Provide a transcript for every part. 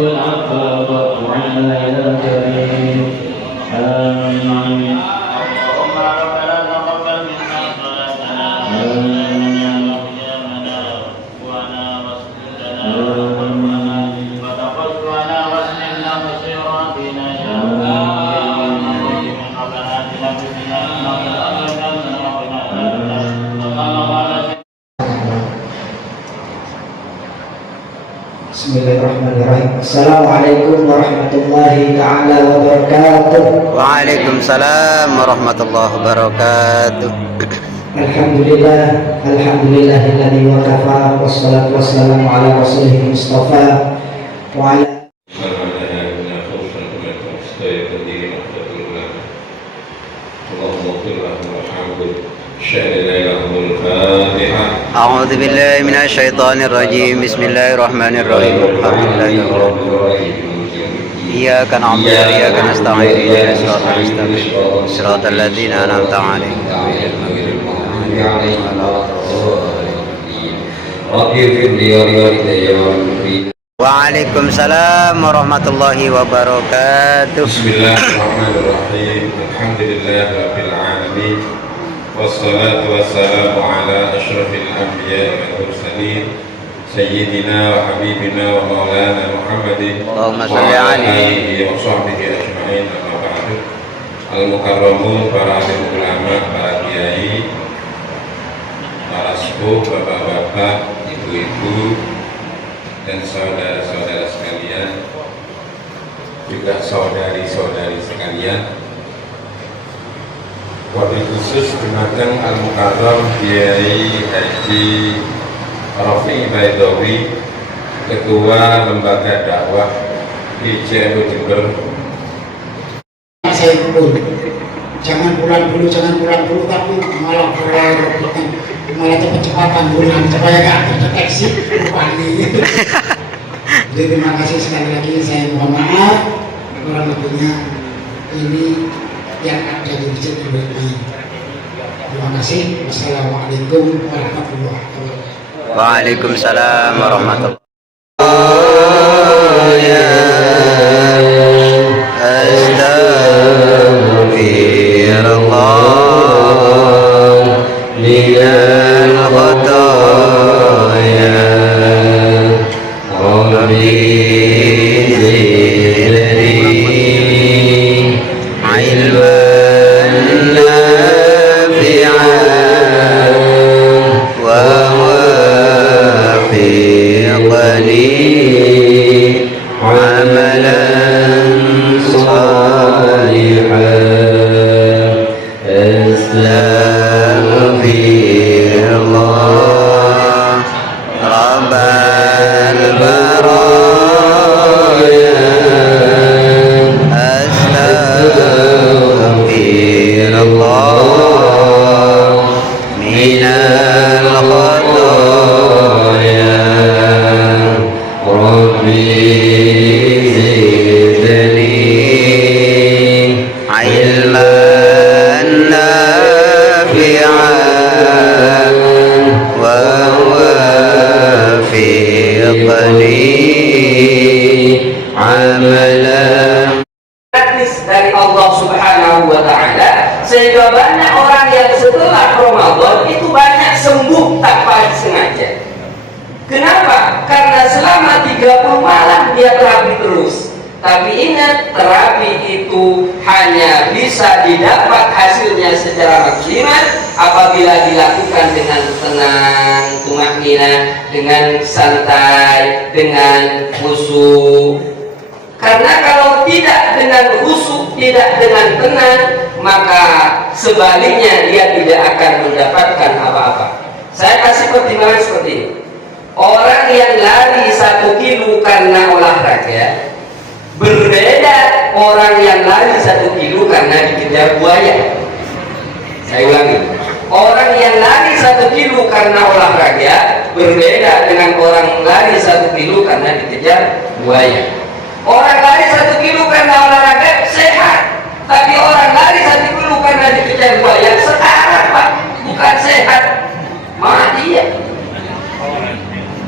والعفو واعف عنا يا كريم آمين اللهم ربنا تقبل منا صلاتنا وصيامنا وركوعنا وسجودنا وتقبلنا واسلمنا مسيراتنا يا رب ربنا اتنا في الدنيا حسنة وقنا عذاب النار. Bismillahirrahmanirrahim. Assalamualaikum warahmatullahi ta'ala wabarakatuh. Waalaikumsalam warahmatullahi wabarakatuh. Alhamdulillah, alhamdulillahilladzi wa kafa, wassalatu wassalamu ala rasulih mustafa wa ala A'udzu billahi minasyaitonir rajim. Bismillahirrahmanirrahim. Alhamdulillahi rabbil alamin. Iyyaka na'budu wa iyyaka nasta'in. Ihdinas siratal mustaqim. Shiratal ladzina an'amta 'alaihim ghairil maghdubi 'alaihim waladdallin. Waalaikumsalam warahmatullahi wabarakatuh. Bismillahirrahmanirrahim. Alhamdulillahirabbil alamin. Wassalatu wassalamu ala asyrafil anbiya'i wal mursalin sayyidina wa habibina wa maulana Muhammadin Allahumma wa shalli ala alaihi alihi wa sahbihi ajma'in. Amma ba'du. Al-mukarramun, para alim ulama, para kiai, para sepuh, bapak-bapak, ibu-ibu, dan saudara-saudara sekalian, juga saudari-saudari sekalian. Wabil khusus Dumateng Al-Mukarram Kiai Haji Rafi Baidawi, Ketua Lembaga Dakwah IJNU Jember. Saya pun jangan pulang dulu, tapi malah malah cepet-cepatan pulang supaya gak terdeteksi rupanya. Jadi terima kasih sekali lagi, saya mohon maaf kurang lebihnya ini yang ada di masjid ini. Terima kasih. Wassalamualaikum warahmatullahi wabarakatuh. Waalaikumsalam warahmatullahi wabarakatuh. Dari Allah Subhanahu wa Ta'ala, sehingga banyak orang yang setelah Ramadan itu banyak sembuh tanpa disengaja. Kenapa? Karena selama 30 malam dia terapi terus. Tapi ingat, terapi itu hanya bisa didapat hasilnya secara maksimal apabila dilakukan dengan tenang, tumaknina, dengan santai, dengan khusyuk. Karena kalau tidak dengan khusyuk, tidak dengan tenang, maka sebaliknya dia tidak akan mendapatkan apa-apa. Saya kasih pertimbangan seperti ini. Orang yang lari 1 kilo karena olahraga berbeda orang yang lari 1 kilo karena dikejar buaya. Saya ulangi, orang yang lari 1 kilo karena olahraga berbeda dengan orang lari 1 kilo karena dikejar buaya. Orang lari 1 kilo karena olahraga sehat, tapi orang lari 1 kilo karena dikejar buaya setara, Pak, bukan sehat. Mana dia?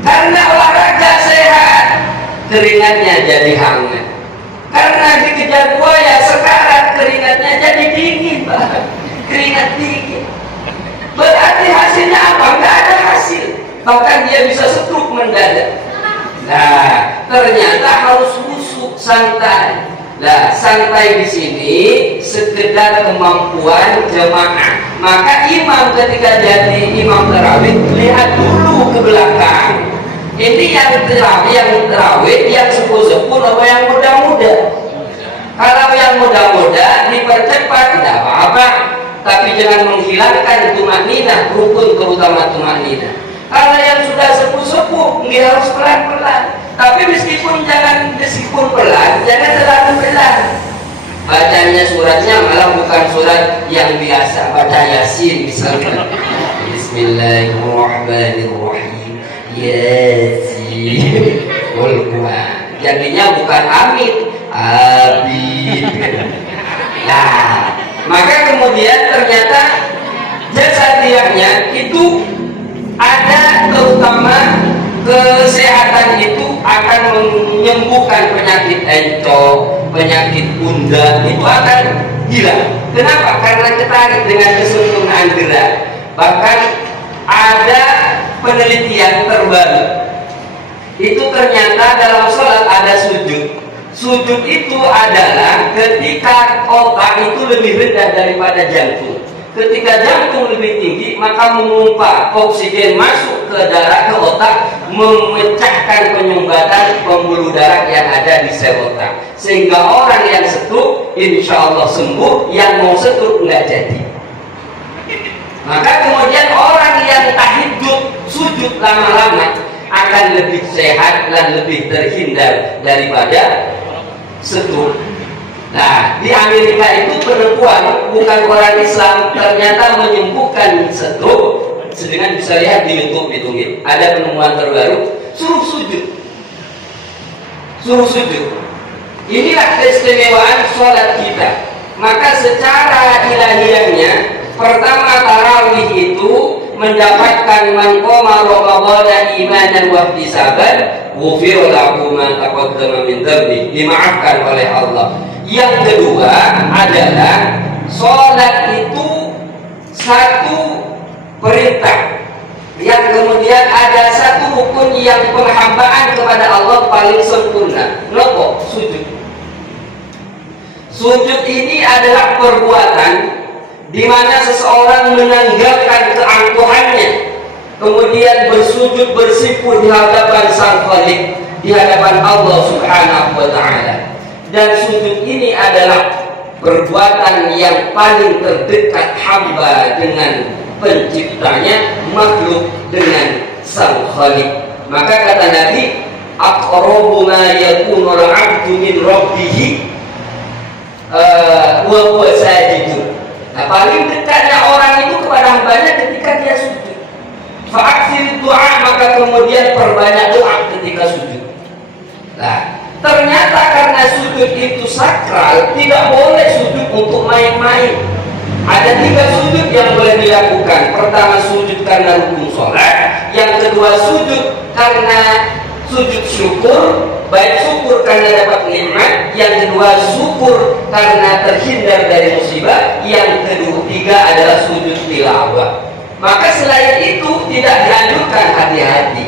Karena olahraga sehat, keringatnya jadi hangat. Karena dikejar buaya sekarang keringatnya jadi dingin, Pak. Keringat dingin. Berarti hasilnya apa? Nggak ada hasil. Bahkan dia bisa stroke mendadak. Nah, ternyata harus khusyuk, santai. Nah, santai di sini sekedar kemampuan jemaah. Maka imam ketika jadi imam tarawih lihat dulu ke belakang. Ini yang tarawih, yang sepuh-sepuh atau yang muda-muda. Kalau yang muda-muda dipercepat tidak apa-apa, tapi jangan menghilangkan tumaninah, rukun terutama tumaninah. Kalau yang sudah sepuh-sepuh dia harus pelan-pelan. Tapi meskipun pelan, jangan terlalu pelan. Bacanya suratnya malah bukan surat yang biasa, baca Yasin misalnya. Bismillahirrahmanirrahim. Yasin. Jadinya bukan amin, abid. Nah, maka kemudian ternyata jasadiahnya itu ada, terutama kesehatan itu akan menyembuhkan penyakit encok, penyakit pundak itu akan hilang. Kenapa? Karena ketarik dengan kesempurnaan gerak. Bahkan ada penelitian terbaru. Itu ternyata dalam sholat ada sujud. Sujud itu adalah ketika otak itu lebih rendah daripada jantung. Ketika jantung lebih tinggi, maka memompa oksigen masuk ke darah, ke otak, memecahkan penyumbatan pembuluh darah yang ada di sel otak. Sehingga orang yang stroke insya Allah sembuh, yang mau stroke nggak jadi. Maka kemudian orang yang tahajud sujud lama-lama akan lebih sehat dan lebih terhindar daripada stroke. Nah, di Amerika itu perempuan bukan orang Islam ternyata menyembuhkan stroke. Sedangkan bisa lihat di YouTube itu, ada penemuan terbaru, suruh sujud. Inilah keistimewaan sholat kita. Maka secara ilahiyahnya, pertama tarawih itu mendapatkan man qama ramadhana imanan wa ihtisaban ghufira lahu ma taqaddama min dhanbi, dimaafkan oleh Allah. Yang kedua adalah sholat itu satu perintah, yang kemudian ada satu rukun yang penghambaan kepada Allah paling sempurna. Nopo? Sujud. Sujud ini adalah perbuatan di mana seseorang menanggalkan keangkuhannya, kemudian bersujud bersimpuh di hadapan Sang Khalik, di hadapan Allah Subhanahu wa Ta'ala. Dan sujud ini adalah perbuatan yang paling terdekat hamba dengan penciptanya, makhluk dengan Sang Khalik. Maka kata Nabi, aqrabu ma yakunu al-'abdu min rabbih wa huwa sajidun. Nah, paling dekatnya orang itu kepada hambanya ketika dia sujud. Fa'aktsir doa, maka kemudian perbanyak doa ketika sujud. Nah, ternyata karena sujud itu sakral, tidak boleh sujud untuk main-main. Ada 3 sujud yang boleh dilakukan. Pertama, sujud karena rukun sholat. Yang kedua, sujud karena sujud syukur, baik syukur karena dapat nikmat. Yang kedua, syukur karena terhindar dari musibah. Yang ketiga adalah sujud tilawah. Maka selain itu tidak dianjurkan, hati-hati.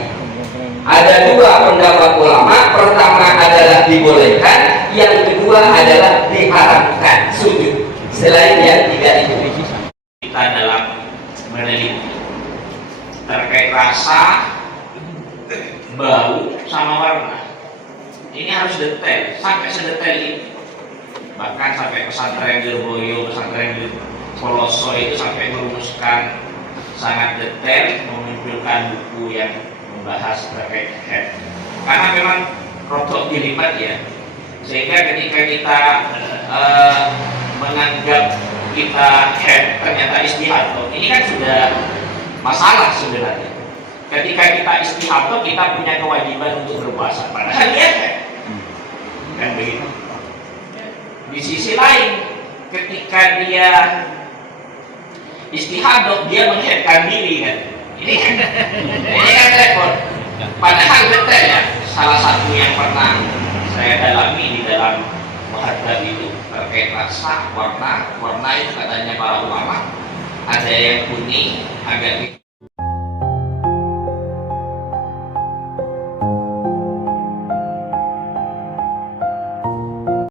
Ada 2 pendapat ulama. Pertama adalah dibolehkan, yang kedua adalah diharamkan sujud. Selain yang 3 itu, kita dalam meneliti terkait rasa, bau, sama warna. Ini harus detail, sampai sedetail ini. Bahkan sampai pesantren di Lirboyo, pesantren di Poloso itu sampai merumuskan sangat detail, mengumpulkan buku yang membahas terkait head. Karena memang rotok dilipat ya, sehingga ketika kita menganggap kita head ternyata istihadah, ini kan sudah masalah sebenarnya. Ketika kita istihadah, kita punya kewajiban untuk berpuasa, padahal dia head, kan begitu. Di sisi lain, ketika dia istihadah, dia mengheadkan diri kan. Ini kan repot. Padahal detail ya, salah satu yang pernah saya dalami di dalam muhadzab itu terkait rasa, warna itu katanya para ulama ada yang kuning, agak